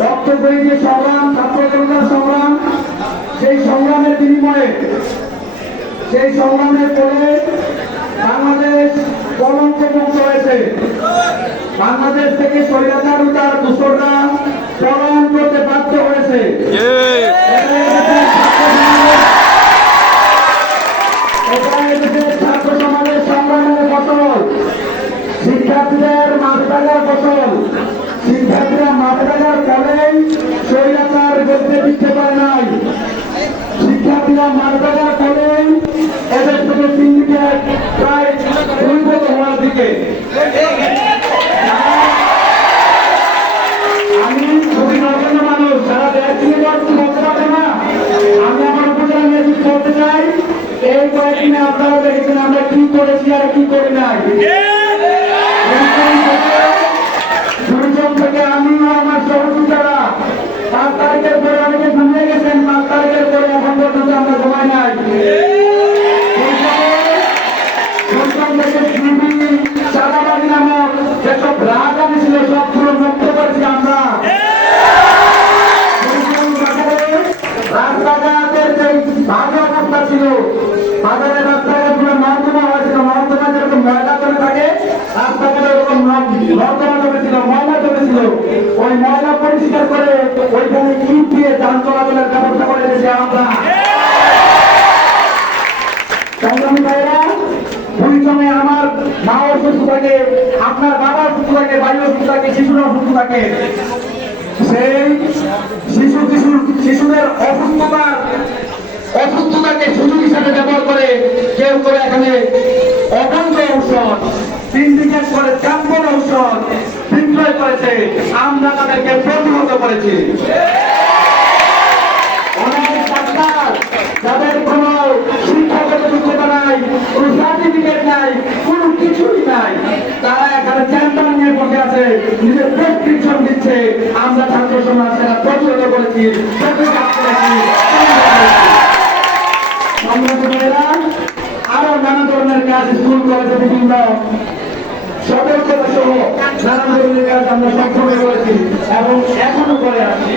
রক্ত সংগ্রাম সেই সংগ্রামের বিনিময়ে, সেই সংগ্রামের পরে বাংলাদেশ কলঙ্ক মুক্ত হয়েছে। বাংলাদেশ থেকে স্বৈরাচার তার দূষণরা পলায়ন করতে বাধ্য হয়েছে। ফলেই স্বৈরাচার গড়তে দিতে পারে নাই। শিক্ষার্থীরা এদের থেকে সিন্ডিকেট প্রায় দুর্গত হওয়ার দিকে। আমি বলতে না। বলতে আপনারা দেখেছেন আমরা কি করেছি আর কি করি নাই। এখন পর্যন্ত আমরা ঘুমাই নাই। ছিল, সবগুলো মুক্ত করেছি আমরা। রাস্তাঘাটের যে বাজে অবস্থা ছিল, বাজারের রাস্তাঘাটগুলো নর্দমা হয়েছিল নর্দমা যেরকম ময়লা করে থাকে, রাস্তাঘাটে ওরকম নর্দমা জমেছিল ময়লা জমেছিল ওই ময়লা পরিষ্কার করে আমার মা অসুস্থ থাকে, আপনার বাবা অসুস্থ থাকে ভাই অসুস্থ থাকে শিশুরা অসুস্থ থাকে। সেই শিশু শিশুর শিশুদের অসুস্থতার অসুস্থতাকে সুযোগ হিসাবে ব্যবহার করে কেউ করে এখানে অবৈধ ঔষধ সিন্ডিকেট করে চাম্পন ঔষধ বিক্রয় করেছে। আমরা তাদেরকে প্রতিহত করেছি। অনেক ডাক্তার যাদের কোনো শিক্ষাগত যোগ্যতা নাই সার্টিফিকেট নাই নাই। তারা এখানে চ্যাম্পার নিয়ে বসে আছে। নিজের প্রেসক্রিপশন দিচ্ছে। আমরা ছাত্র সমাজ সেটা প্রতিহত করেছি। আরও নানা ধরনের কাজ স্কুল, কলেজে বিভিন্ন সতর্কতা সহ নানান ধরনের কাজ আমরা সবসময় করেছি এবং এখনও করে আসছি।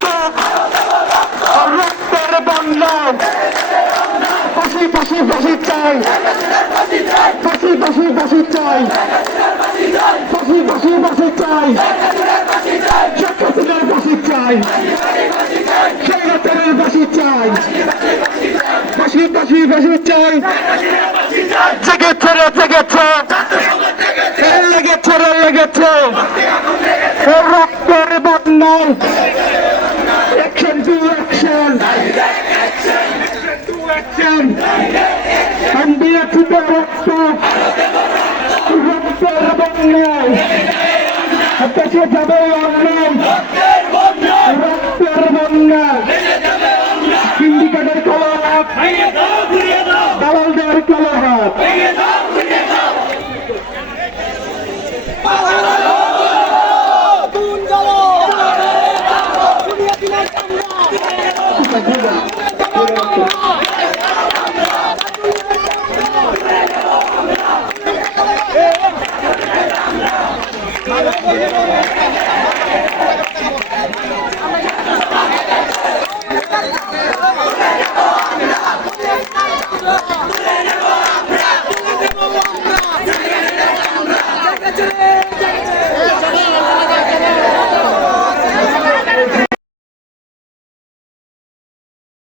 ফাঁসি চাই। ফাঁসি ফাঁসি ফাঁসি চাই। ফাঁসি ফাঁসি ফাঁসি চাই। শেখ হাসিনার ফাঁসি চাই। স্বৈরাচারের ফাঁসি চাই। ফাঁসি ফাঁসি ফাঁসি চাই জেগেছে রে জেগেছে লেগেছে রেল লেগেছে রক্তের বন্যায়। Action to action. India to the রক্ত রক্তের বন্যায় দেশে যাবে অন্যায় রক্তের বন্যা সিন্ডিকেটের কালো হাত দালালদের কালো হাত